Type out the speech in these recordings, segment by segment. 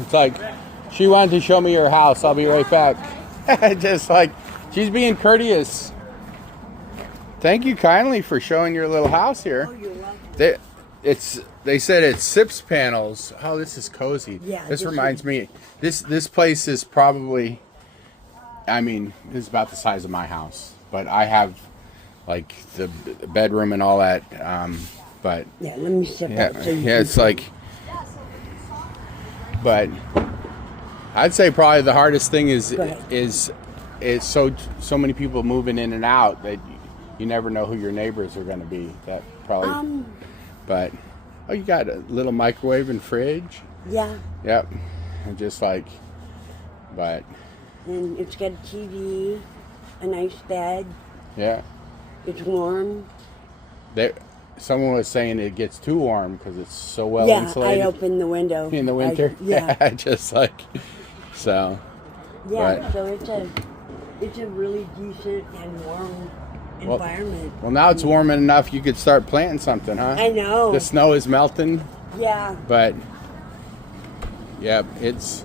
It's like, she wanted to show me her house. I'll be right back. Just like, she's being courteous. Thank you kindly for showing your little house here. Oh, you're welcome. They said it's SIPS panels. Oh, this is cozy. Yeah. This reminds me, this place is probably, I mean, this is about the size of my house. But I have, like, the bedroom and all that. But yeah, let me step out. So it's like, but I'd say probably the hardest thing is so many people moving in and out that you never know who your neighbors are going to be. That probably. But you got a little microwave and fridge. Yeah. Yep. And just like, but. And it's got a TV, a nice bed. Yeah. It's warm. Someone was saying it gets too warm because it's so well insulated. I open the window. In the winter? Yeah. Just like, so. Yeah, but, so it's a really decent and warm environment. Well, now it's warm enough you could start planting something, huh? I know. The snow is melting. Yeah. But, yeah, it's,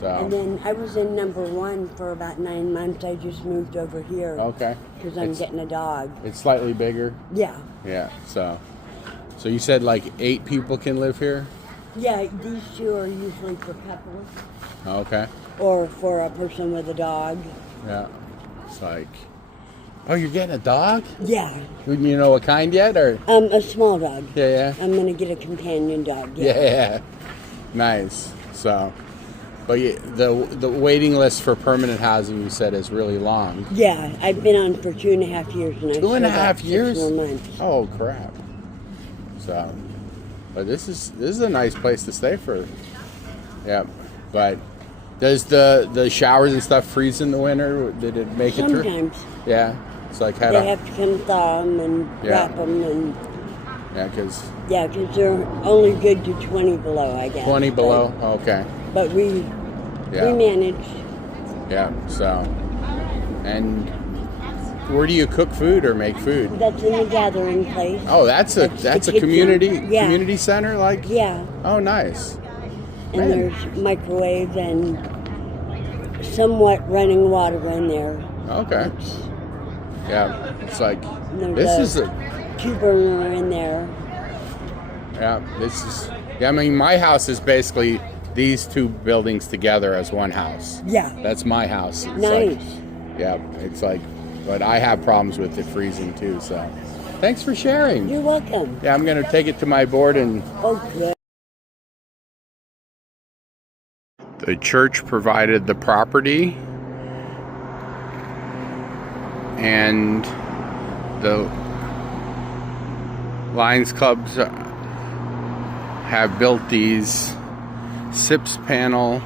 so. And then I was in number 1 for about 9 months. I just moved over here. Okay. Because I'm getting a dog. It's slightly bigger? Yeah. Yeah, so you said like 8 people can live here? Yeah, these 2 are usually for couples. Okay. Or for a person with a dog. Yeah. It's like, oh, you're getting a dog? Yeah. You know what kind yet, or? A small dog. Yeah. I'm gonna get a companion dog. Yeah. Nice. So, but the waiting list for permanent housing, you said, is really long. Yeah, I've been on for 2.5 years, and 2.5 years? 6 more months. Oh crap! So, but this is a nice place to stay for. Yeah, but does the showers and stuff freeze in the winter? Did it make it through? Sometimes. Yeah, it's like they have to come thaw them and wrap them and. Yeah, because they're only good to 20 below, I guess. 20 below, okay. But we manage. Yeah, so, and where do you cook food or make food? That's in the gathering place. Oh, that's a community center, like? Yeah. Oh, nice. And there's microwaves and somewhat running water in there. Okay. It's like, this is a 2-burner in there. Yeah, I mean, my house is basically these 2 buildings together as one house. Yeah. That's my house. It's nice. It's like, but I have problems with it freezing too, so. Thanks for sharing. You're welcome. Yeah, I'm going to take it to my board and. Oh, good. The church provided the property, and the Lions Clubs have built these SIPS panel.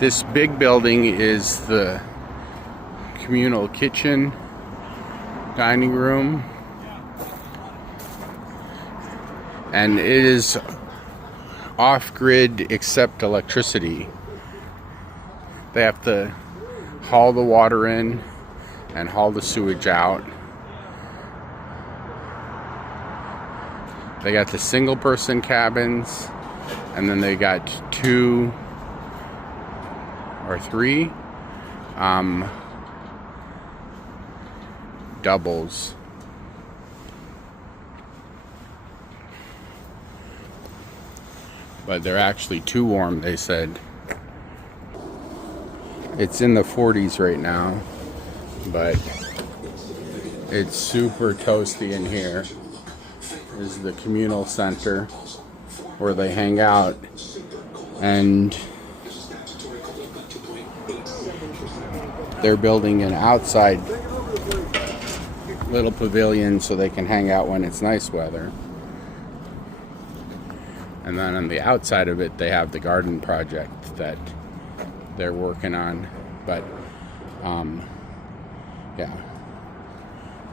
This big building is the communal kitchen, dining room, and it is off-grid except electricity. They have to haul the water in and haul the sewage out. They got the single person cabins, and then they got 2 or 3 doubles. But they're actually too warm, they said. It's in the 40s right now, but it's super toasty in here. This is the communal center where they hang out, and they're building an outside little pavilion so they can hang out when it's nice weather. And then on the outside of it, they have the garden project that they're working on. But,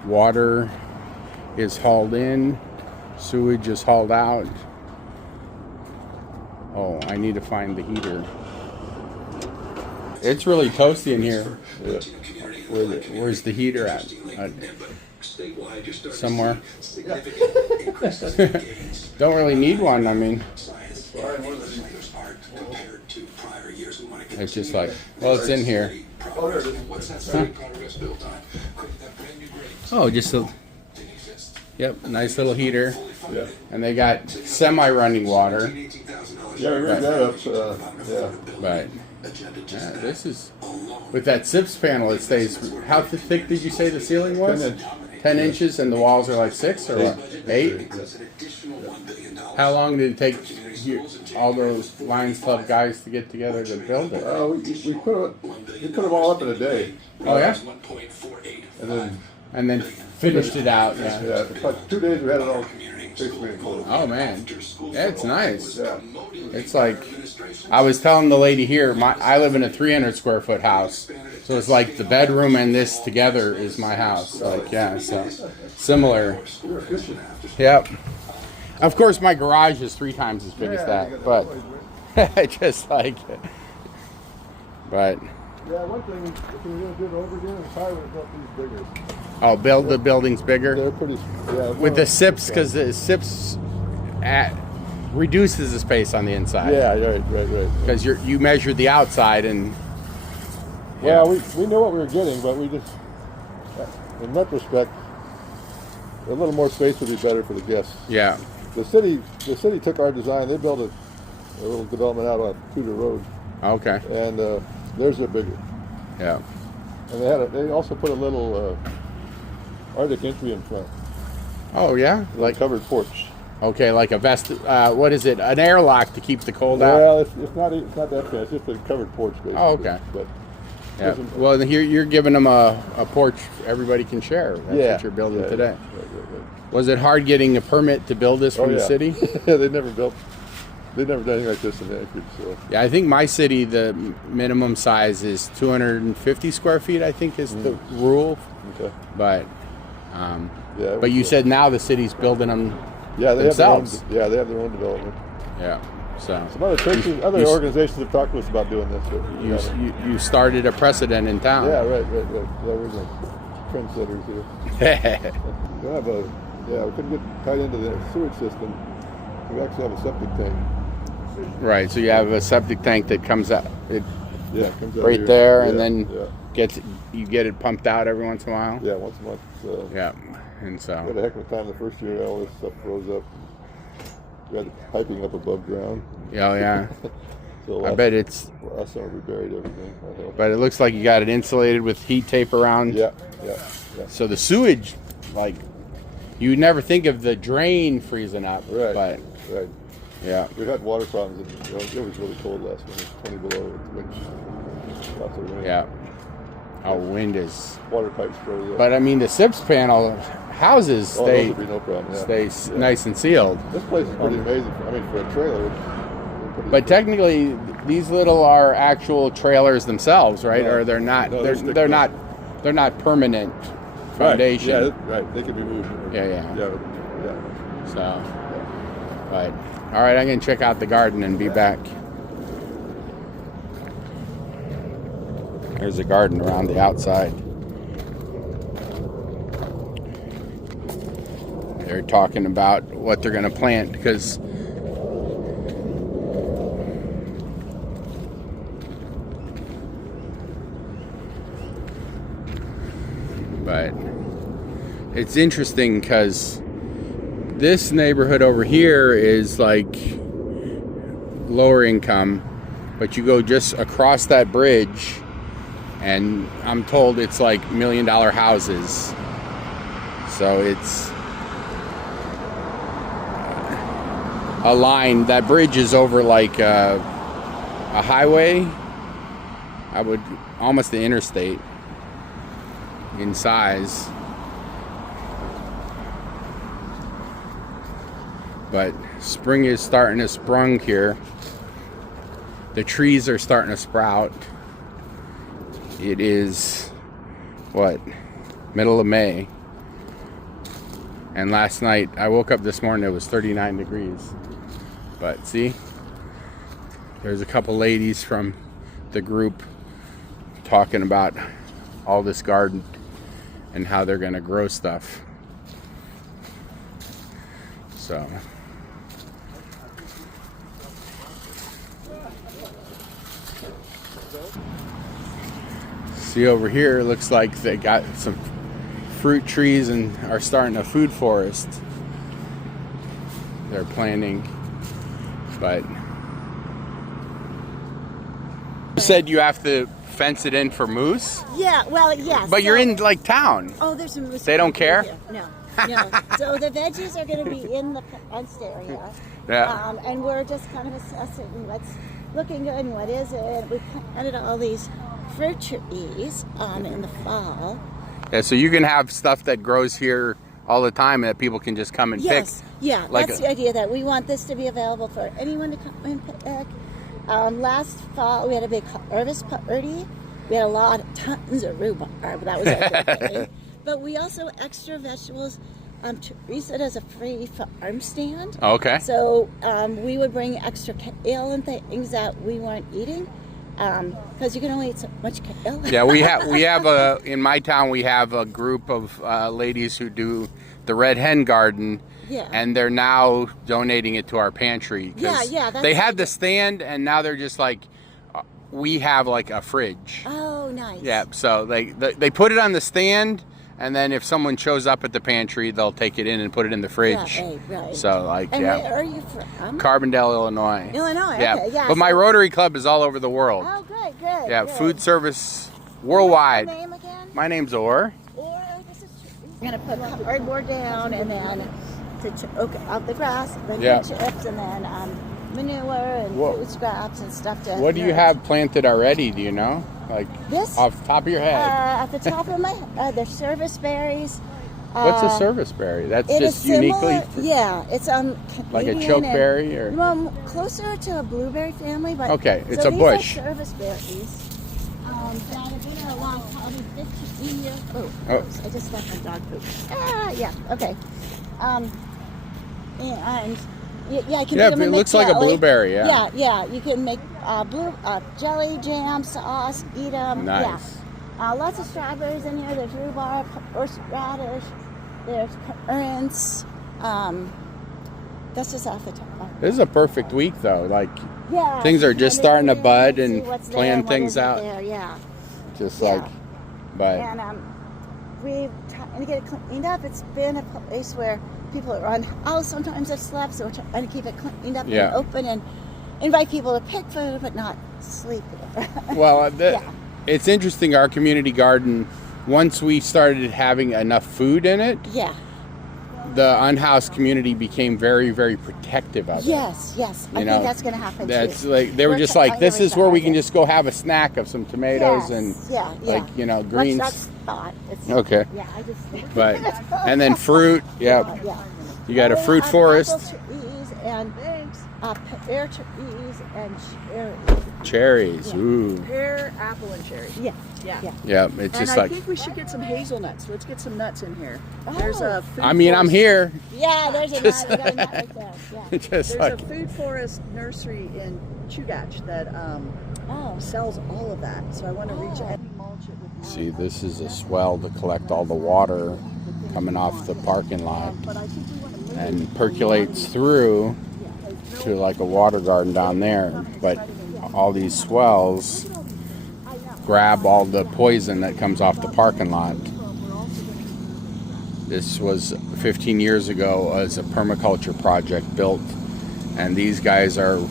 water is hauled in, sewage is hauled out. Oh, I need to find the heater. It's really toasty in here. Where's the heater at? Somewhere. Don't really need one. I mean, it's just like, well, it's in here. Huh? Oh, just a. Yep, nice little heater. Yeah. And they got semi-running water. Yeah, we rigged that up. Yeah. But yeah, this is with that SIPS panel. It stays. How thick did you say the ceiling was? 10 inches, and the walls are like 6 or what? 8. How long did it take all those Lions Club guys to get together to build it? We put them all up in a day. Oh yeah. And then Finished it out. Yeah. Yeah. About 2 days we had it all basically enclosed. Oh man, yeah, it's nice. Yeah. It's like I was telling the lady here. I live in a 300 square foot house, so it's like the bedroom and this together is my house. Like yeah, so similar. You're efficient. Yep. Of course, my garage is 3 times as big as that, but just like it. But Yeah, one thing, if we were going to do it over again, the highway would help these bigger. oh, build the buildings bigger They're pretty, yeah. with the SIPs because the SIPs reduces the space on the inside. Yeah, right. Because you measure the outside and. Well, we know what we were getting, but we just, in retrospect, a little more space would be better for the guests. Yeah. The city took our design. They built a little development out on Tudor Road, Okay. and theirs are bigger. Yeah. And they also put a little Arctic entry in front, Oh yeah. like covered porch. Okay, like a vest. What is it? An airlock to keep the cold out. Well, it's not that bad. It's just a covered porch, basically. Oh, okay. But Yeah. Well, here you're giving them a porch everybody can share. That's what you're building today. Right. Was it hard getting a permit to build this from the city? They've never done anything like this in Anchorage. So. Yeah, I think my city, the minimum size is 250 square feet, I think is the rule. Okay. But, Yeah. but you said now the city's building them they themselves. they have their own development. Yeah. So Some other churches, other organizations have talked to us about doing this. But you started a precedent in town. Yeah, right. Yeah, we're the trendsetters here. We couldn't get tied into the sewage system. We actually have a septic tank. Right. So you have a septic tank that comes out. It comes out right here. there, and then yeah. you get it pumped out every once in a while. Yeah, once a month. So. Yeah. And so. We had a heck of a time the first year. All this stuff froze up. We had piping up above ground. Oh yeah. So I bet it's. Last summer we buried everything. But it looks like you got it insulated with heat tape around. Yeah. So the sewage, like, you would never think of the drain freezing up. Right. But Right. yeah. We had water problems. It was really cold last winter. 20 below. Wind. Lots of wind. Yeah. Oh, wind is. Water pipes froze up. But I mean, the SIPS panel houses those stay would be no problem. Yeah. nice and sealed. This place is pretty amazing. I mean, for a trailer. But technically, these little are actual trailers themselves, right? No. or they're not. No, they're not permanent foundation. Right. Yeah, right. They can be moved. Yeah. So, Yeah. but all right, I'm gonna check out the garden and be back. There's a garden around the outside. They're talking about what they're gonna plant because. But it's interesting because this neighborhood over here is like lower income, but you go just across that bridge and I'm told it's like $1 million houses. So it's a line. That bridge is over like a highway. I would almost the interstate in size, but spring is starting to sprung here. The trees are starting to sprout. It is middle of May, and last night I woke up this morning, it was 39 degrees. But see, there's a couple ladies from the group talking about all this garden and how they're going to grow stuff. So see over here, looks like they got some fruit trees and are starting a food forest. They're planting, but you said you have to fence it in for moose? Yeah, well, yes. But you're in like town. Oh, there's some moose. They don't care? No. So the veggies are going to be in the fenced area. Yeah. And we're just kind of assessing what's looking good and what isn't. We planted all these fruit trees in the fall. Yeah, so you can have stuff that grows here all the time that people can just come and pick. Yeah, Like that's the idea, that we want this to be available for anyone to come and pick. Last fall we had a big harvest party. We had tons of rhubarb. That was a good thing. But we also extra vegetables. Teresa does a free farm stand. Okay. So we would bring extra kale and things that we weren't eating, because you can only eat so much kale. Yeah, we have in my town we have a group of ladies who do the red hen garden. Yeah. And they're now donating it to our pantry. Yeah. They had the stand, and now they're just like, we have like a fridge. Oh, nice. Yeah, so they put it on the stand, and then if someone shows up at the pantry, they'll take it in and put it in the fridge. Right. So like, And yeah. where are you from? Carbondale, Illinois. Illinois. Yeah. Okay. Yeah. But my Rotary Club is all over the world. Oh, good. Yeah, good. food service worldwide. What's your name again? My name's Orr. Or this is. We're gonna put cardboard down, and then to choke out the grass, then chips, and then manure and food scraps and stuff. What do you have planted already? Do you know? Like this off the top of your head? At the top of my there's service berries. What's a service berry? That's it just is similar, uniquely. Yeah, it's like a chokeberry or. Well, closer to a blueberry family, but okay, it's so a bush. These are service berries. That have been there a long, probably 15 years. Oh, I just stepped on dog poop. Yeah, okay. And yeah, I can. Yeah, it looks like a blueberry. Yeah. Yeah. You can make jelly, jam, sauce, eat them. Nice. Yeah. Lots of strawberries in here. There's rhubarb, horseradish. There's currants. That's just off the top. This is a perfect week, though. Like, yeah, things are just starting to bud and plan things out. There, yeah. Just like, but. And we're trying to get it cleaned up. It's been a place where people are on house. Sometimes they've slept, so we're trying to keep it cleaned up and open and invite people to pick food, but not sleep there. Well, it's interesting. Our community garden, once we started having enough food in it, the unhoused community became very, very protective of it. Yes. I think that's going to happen too. Like they were just like, this is where we can just go have a snack of some tomatoes and like greens. That's thought. Okay. Yeah, I just. But and then fruit. Yeah. You got a fruit forest. Apple trees and pear trees and cherries. Cherries. Ooh. Pear, apple, and cherry. Yeah. It's just and I like. think we should get some hazelnuts. Let's get some nuts in here. Oh. There's a food I'm here. Yeah, there's a nut. We got a nut right there. Yeah. Just There's like. a food forest nursery in Chugach that sells all of that. So I want to reach out and mulch it with. See, this is a swell to collect all the water coming off the parking lot and percolates through to like a water garden down there. But all these swells grab all the poison that comes off the parking lot. This was 15 years ago as a permaculture project built, and these guys are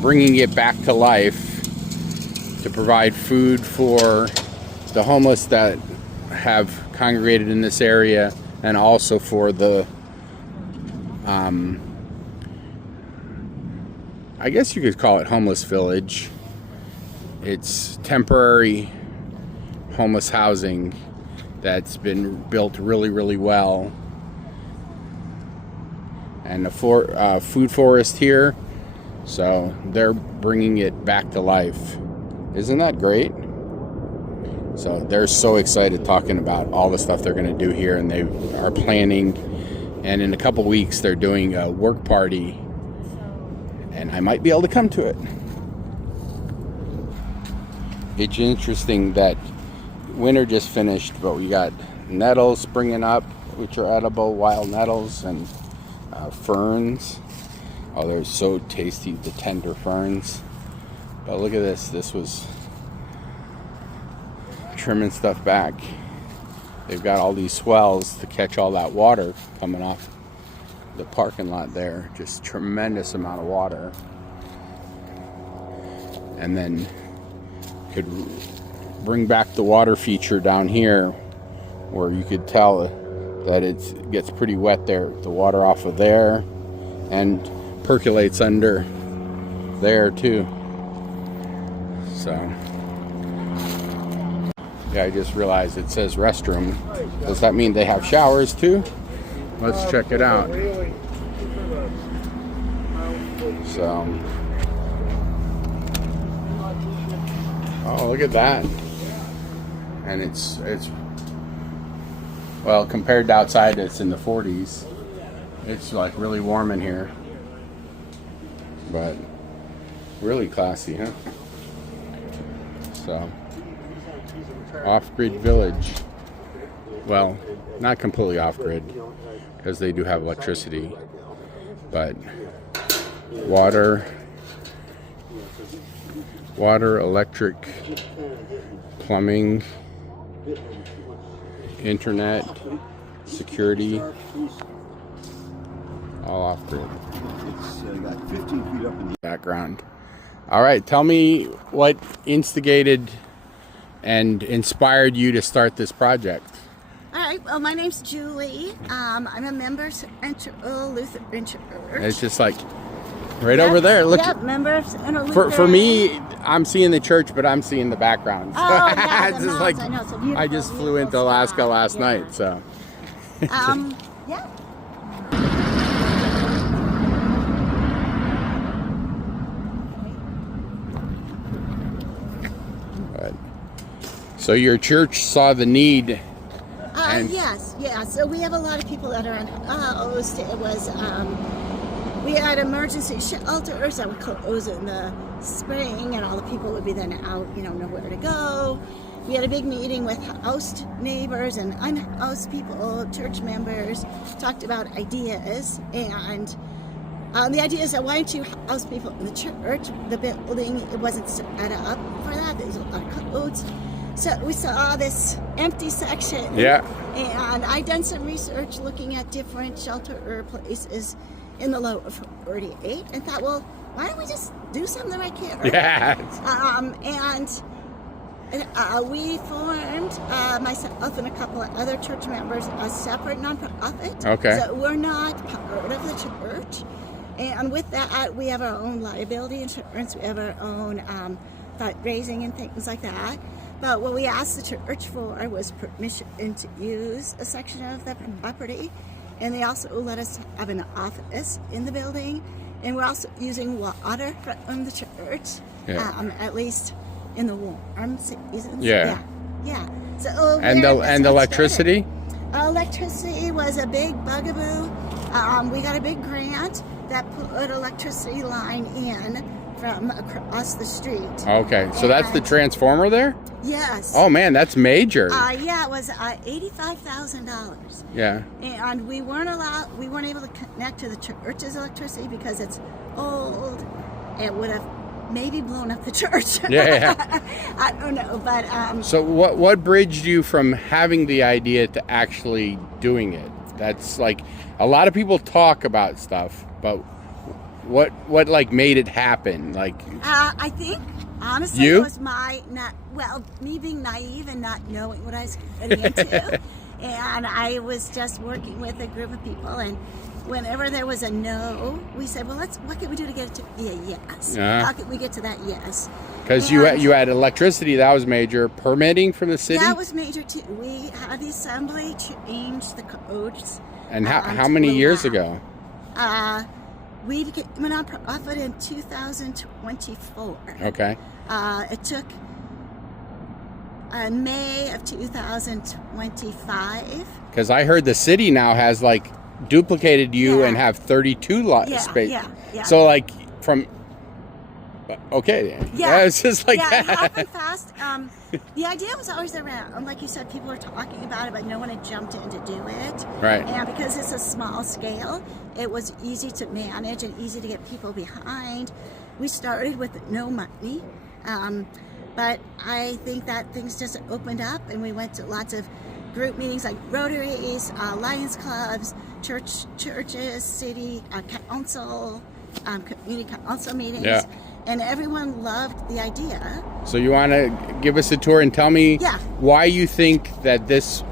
bringing it back to life to provide food for the homeless that have congregated in this area, and also for the I guess you could call it homeless village. It's temporary homeless housing that's been built really, really well. And a food forest here. So they're bringing it back to life. Isn't that great? So they're so excited talking about all the stuff they're going to do here, and they are planning. And in a couple weeks, they're doing a work party, and I might be able to come to it. It's interesting that winter just finished, but we got nettles springing up, which are edible, wild nettles, and ferns. Oh, they're so tasty, the tender ferns. But look at this. This was trimming stuff back. They've got all these swells to catch all that water coming off the parking lot there. Just tremendous amount of water. And then could bring back the water feature down here where you could tell that it gets pretty wet there. The water off of there and percolates under there too. So yeah, I just realized it says restroom. Does that mean they have showers too? Let's check it out. So, oh, look at that. And it's well, compared to outside, it's in the 40s. It's like really warm in here. But really classy, huh? So, off-grid village. Well, not completely off-grid because they do have electricity, but water, electric, plumbing, internet, security, all off-grid. It's got 15 feet up in the Background. All right, tell me what instigated and inspired you to start this project. All right. Well, my name's Julie. I'm a member of Central Lutheran Church. It's just like right over there. Look. Yeah, member of Central Lutheran. For me, I'm seeing the church, but I'm seeing the background. Oh, yeah, It's the just mountains, like I know, it's a beautiful, I just flew beautiful into Alaska spot. last Yeah. night, so. Yeah. But, so your church saw the need. And- Yes, yeah. So we have a lot of people that are unhoused. It was, we had emergency shelters that would close in the spring, and all the people would be then out, nowhere to go. We had a big meeting with housed neighbors and unhoused people, church members, talked about ideas, and the idea is that why don't you house people in the church? The building, it wasn't set up for that. There's a lot of codes. So we saw this empty section. Yeah. And I done some research looking at different shelter places in the lower 48 and thought, well, why don't we just do something right here? Yeah. And we formed, myself and a couple of other church members, a separate nonprofit. Okay. So we're not part of the church. And with that, we have our own liability insurance. We have our own fundraising and things like that. But what we asked the church for was permission to use a section of the property. And they also let us have an office in the building. And we're also using water from the church, at least in the warm seasons. Yeah. Yeah. So And the electricity? Electricity was a big bugaboo. We got a big grant that put electricity line in from across the street. Okay, so that's the transformer there? Yes. Oh man, that's major. Yeah, it was $85,000. Yeah. And we weren't able to connect to the church's electricity because it's old. It would have maybe blown up the church. Yeah. I don't know, but So what bridged you from having the idea to actually doing it? That's like a lot of people talk about stuff, but what like made it happen? Like I think honestly You? it was me being naive and not knowing what I was getting into. And I was just working with a group of people, and whenever there was a no, we said, well, what can we do to get it to be a yes? How can we get to that yes? because you had electricity, that was major. Permitting from the city? That was major too. We had the assembly change the codes. And how to many years allow. ago? We became a nonprofit in 2024. Okay. It took May of 2025. Because I heard the city now has like duplicated you Yeah. and have 32 Yeah, space. yeah, yeah. So like from Okay. Yeah, It's just like it that. happened fast. The idea was always around. Like you said, people were talking about it, but no one had jumped in to do it. Right. And because it's a small scale, it was easy to manage and easy to get people behind. We started with no money, but I think that things just opened up, and we went to lots of group meetings like Rotaries, Lions Clubs, churches, city council, community council meetings. Yeah. And everyone loved the idea. So you want to give us a tour and tell me why you think that this,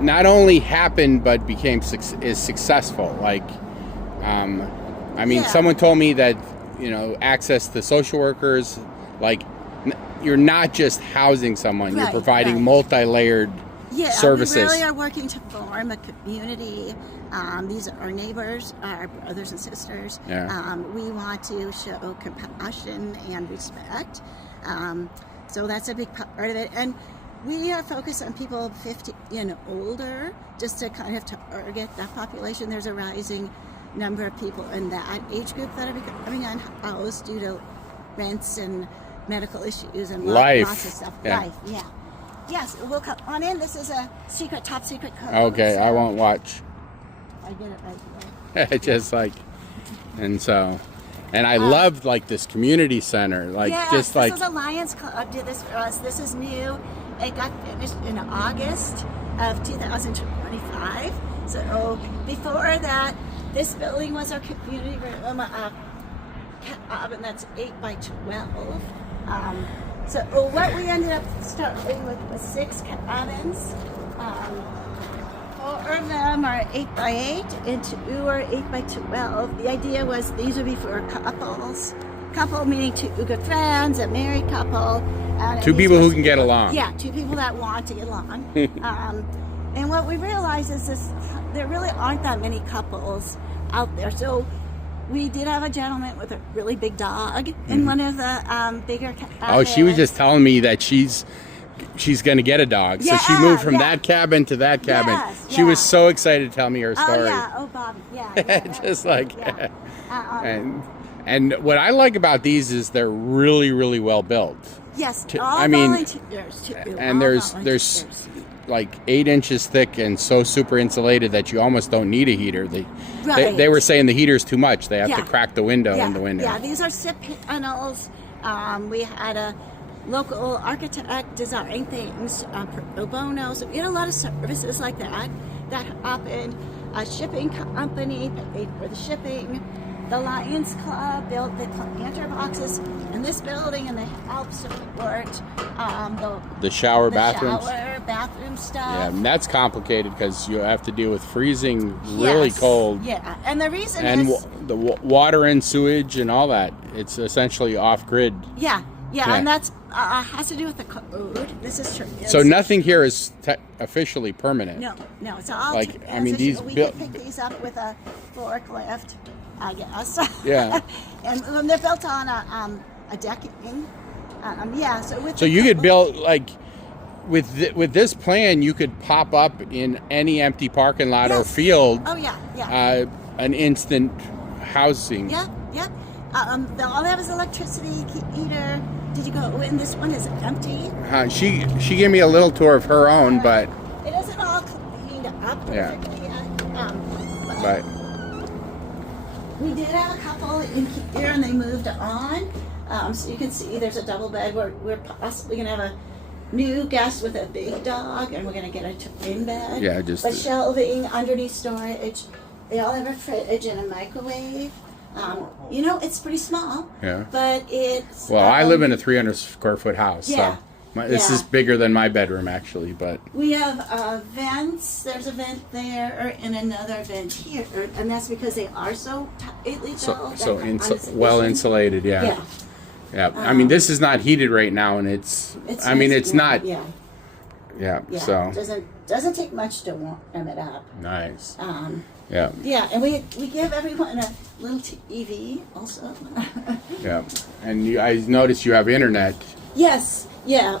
not only happened but became is successful. Like, someone told me that access to social workers, like you're not just housing someone, you're providing multi-layered services. We really are working to form a community. These are our neighbors, our brothers and sisters. Yeah. We want to show compassion and respect. So that's a big part of it. And we are focused on people 50 and older, just to kind of target that population. There's a rising number of people in that age group that are becoming unhoused due to rents and medical issues and lots of stuff. Life, yeah. Yes, we'll come on in. This is a top secret code. Okay, so I won't watch. I get it right there. Just like, and I loved like this community center, like this is a Lions Club did this for us. This is new. It got finished in August of 2025. So before that, this building was our community room, cabin that's 8 by 12. So what we ended up starting with was 6 cabins. 4 of them are 8 by 8 and 2 are 8 by 12. The idea was these would be for couples. Couple meaning 2 good friends, a married couple. And 2 people who can get along. Yeah, 2 people that want to get along. And what we realized is there really aren't that many couples out there. So we did have a gentleman with a really big dog in one of the bigger cabins. Oh, she was just telling me that she's going to get a dog. So she moved from that cabin to that cabin. Yes, she was so excited to tell me her story. Oh, yeah. Oh, Bob. Yeah. Just like, and what I like about these is they're really, really well built. Yes, volunteers too. And there's like 8 inches thick and so super insulated that you almost don't need a heater. They were saying the heater's too much. They have to crack the window in the window. Yeah, these are SIP panels. We had a local architect design things pro bono. So we had a lot of services like that happened. A shipping company paid for the shipping. The Lions Club built the planter boxes in this building, and they help support the shower, bathrooms. Bathroom stuff. Yeah, and that's complicated because you have to deal with freezing, really cold. Yeah, and the reason is the water and sewage and all that. It's essentially off grid. Yeah, and that's has to do with the code. This is true. So nothing here is officially permanent. No, it's all like these. We can pick these up with a forklift, I guess. Yeah. And they're built on a decking. So you could build like with this plan, you could pop up in any empty parking lot or field. Oh yeah. An instant housing. Yeah. All they have is electricity, heater. Did you go in? This one is empty. She gave me a little tour of her own, but it isn't all cleaned up perfectly yet. But we did have a couple in here, and they moved on. So you can see there's a double bed. We're possibly going to have a new guest with a big dog, and we're going to get a twin bed. Yeah, but shelving, underneath storage. They all have a fridge and a microwave. It's pretty small. Yeah. But it's... Well, I live in a 300 square foot house, so this is bigger than my bedroom, actually, but... We have vents. There's a vent there and another vent here, and that's because they are so tightly built. Well insulated, yeah. I mean, this is not heated right now, and it's not... Yeah, so... Doesn't take much to warm it up. Nice. Yeah, and we give everyone a little TV also. Yeah, and I noticed you have internet. Yes, yeah.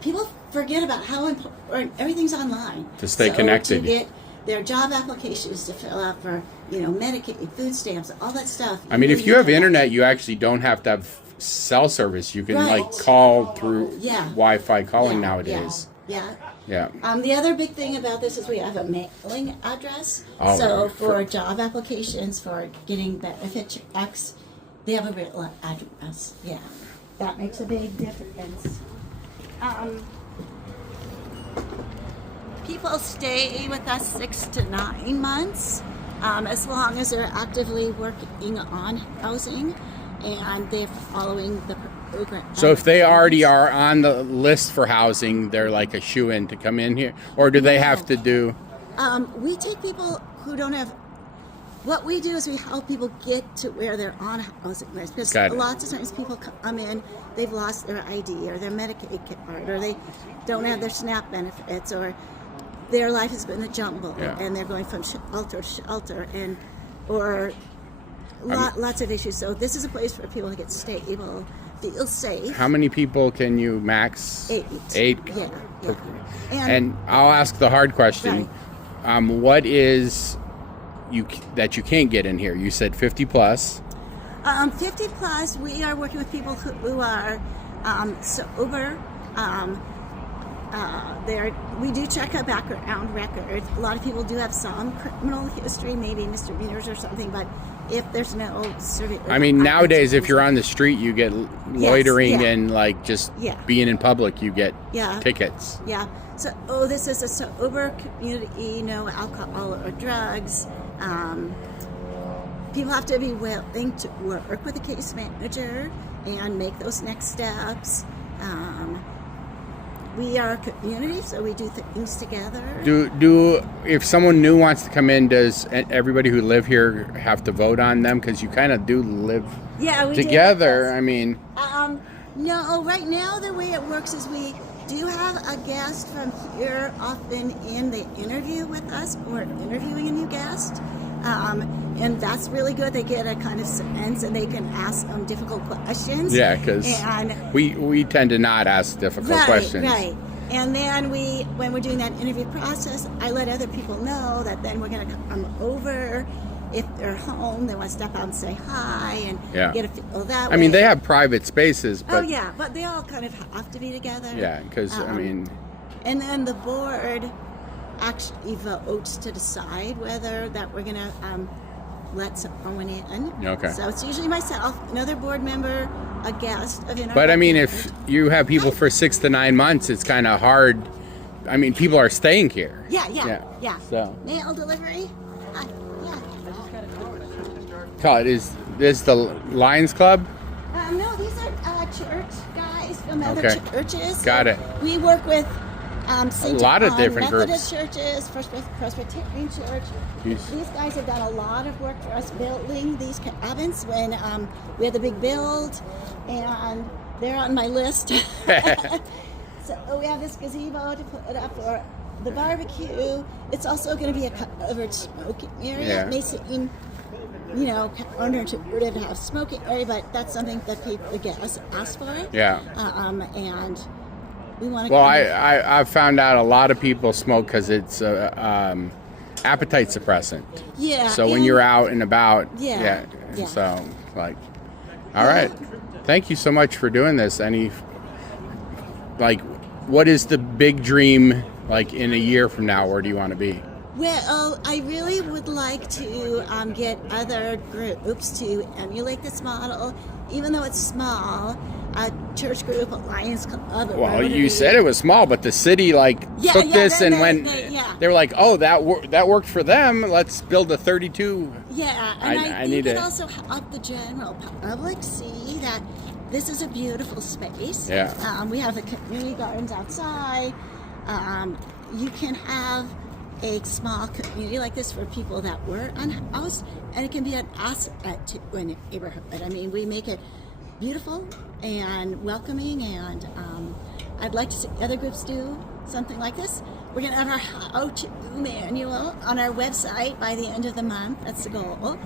People forget about how important everything's online. To stay connected. To get their job applications to fill out for, Medicaid, food stamps, all that stuff. I mean, if really you have need to internet, you actually don't have to have cell service. You can Right. like call through Yeah. Wi-Fi calling Yeah, nowadays. Yeah. Yeah. The other big thing about this is we have a mailing address. Oh, So for- for job applications, for getting benefit checks, they have a real address. Yeah, that makes a big difference. People stay with us 6 to 9 months, as long as they're actively working on housing and they're following the program. So if they already are on the list for housing, they're like a shoe-in to come in here, or do they have to do? We take people who don't have. What we do is we help people get to where they're on housing list, because Got it. lots of times people come in, they've lost their ID or their Medicaid card, or they don't have their SNAP benefits, or their life has been a jumble, Yeah. and they're going from shelter to shelter, or lots of issues. So this is a place for people to get stable, feel safe. How many people can you max? 8. 8. Yeah. And I'll ask the hard question. What is that you can't get in here? You said 50 plus. 50 plus, we are working with people who are sober. We do check a background record. A lot of people do have some criminal history, maybe misdemeanors or something, but if there's no severe... I mean, nowadays, if you're on the street, you get loitering yeah. and like just Yeah. being in public, you get Yeah. tickets. Yeah. So, this is a sober community, no alcohol or drugs. People have to be willing to work with a case manager and make those next steps. We are a community, so we do things together. Do if someone new wants to come in, does everybody who live here have to vote on them? Because you kind of do live Yeah, we together. do. I mean, No, right now the way it works is we do have a guest from here often in the interview with us. We're interviewing a new guest. And that's really good. They get a kind of sense and they can ask difficult questions. yeah, because we tend to not ask difficult questions. Right. And then when we're doing that interview process, I let other people know that then we're going to come over. If they're home, they want to step out and say hi and get a feel that way. I mean, they have private spaces, but Oh, yeah, but they all kind of have to be together. yeah, because I mean, And then the board actually votes to decide whether that we're going to let someone in. Okay. So it's usually myself, another board member, a guest of an. but I mean, if you have people for 6 to 9 months, it's kind of hard. I mean, people are staying here. Yeah. So, Mail delivery. Hi. Yeah. Todd, is this the Lions Club? No, these are church guys from other Okay. churches. Got it. We work with St. A lot of John different Methodist groups. churches, First Presbyterian Church. Jeez. These guys have done a lot of work for us building these cabins when we had the big build, and they're on my list. So we have this gazebo to put up for the barbecue. It's also going to be a covered smoking area. Yeah. It may seem, counterintuitive to have smoking area, but that's something that people ask for. Yeah. And we want to. Well, I've found out a lot of people smoke because it's appetite suppressant. Yeah. So when and- you're out and about, Yeah. So like, all right, thank you so much for doing this. What is the big dream? Like in a year from now, where do you want to be? Well, I really would like to get other groups to emulate this model, even though it's small. A church group, a Lions Club. Well, you said it was small, but the city took this and they were like, oh, that worked for them. Let's build a 32. Yeah, and I think need it it. also helped the general public see that this is a beautiful space. Yeah. We have the community gardens outside. You can have a small community like this for people that were unhoused, and it can be an asset to a neighborhood. I mean, we make it beautiful and welcoming, and I'd like to see other groups do something like this. We're going to have our how-to manual on our website by the end of the month. That's the goal.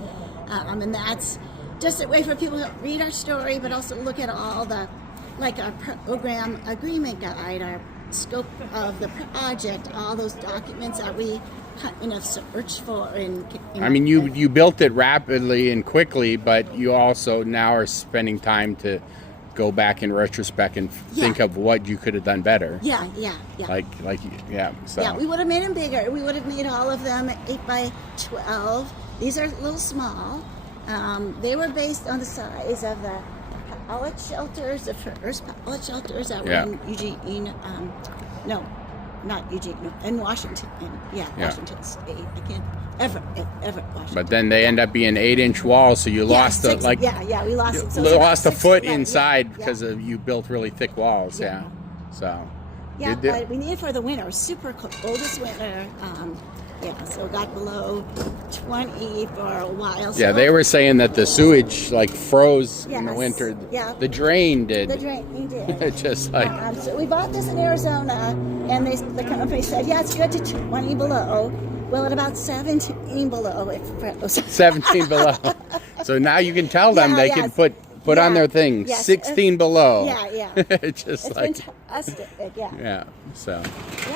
And that's just a way for people to read our story, but also look at all the, like our program agreement guide, our scope of the project, all those documents that we searched for. I mean, you built it rapidly and quickly, but you also now are spending time to go back in retrospect and think of what you could have done better. Yeah. So. Yeah, we would have made them bigger. We would have made all of them 8 by 12. These are a little small. They were based on the size of the pallet shelters, the first pallet shelters that were in Eugene. No, not Eugene. No, in Washington. Washington State. I can't Everett, Washington. But then they end up being 8-inch walls, so you lost we lost it. So you lost a foot 6 inside because you built really thick walls. So. Yeah, but we need it for the winter. Super cold this winter. So it got below 20 for a while. Yeah, they were saying that the sewage froze in the winter. Yeah. The drain did. The drain did. Just so we bought this in Arizona, and the company said, it's good to 20 below. Well, at about 17 below, it froze. 17 below. So now you can tell them they can put on their thing 16 below. It's fantastic. Yeah. So.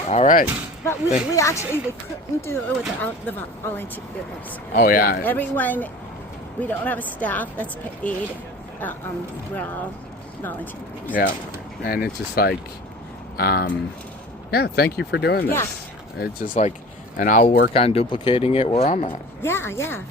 All right. But we couldn't do it without the volunteers. Oh yeah. Everyone. We don't have a staff that's paid. We're all volunteers. Yeah, and it's just thank you for doing this. It's just and I'll work on duplicating it where I'm at. Yeah.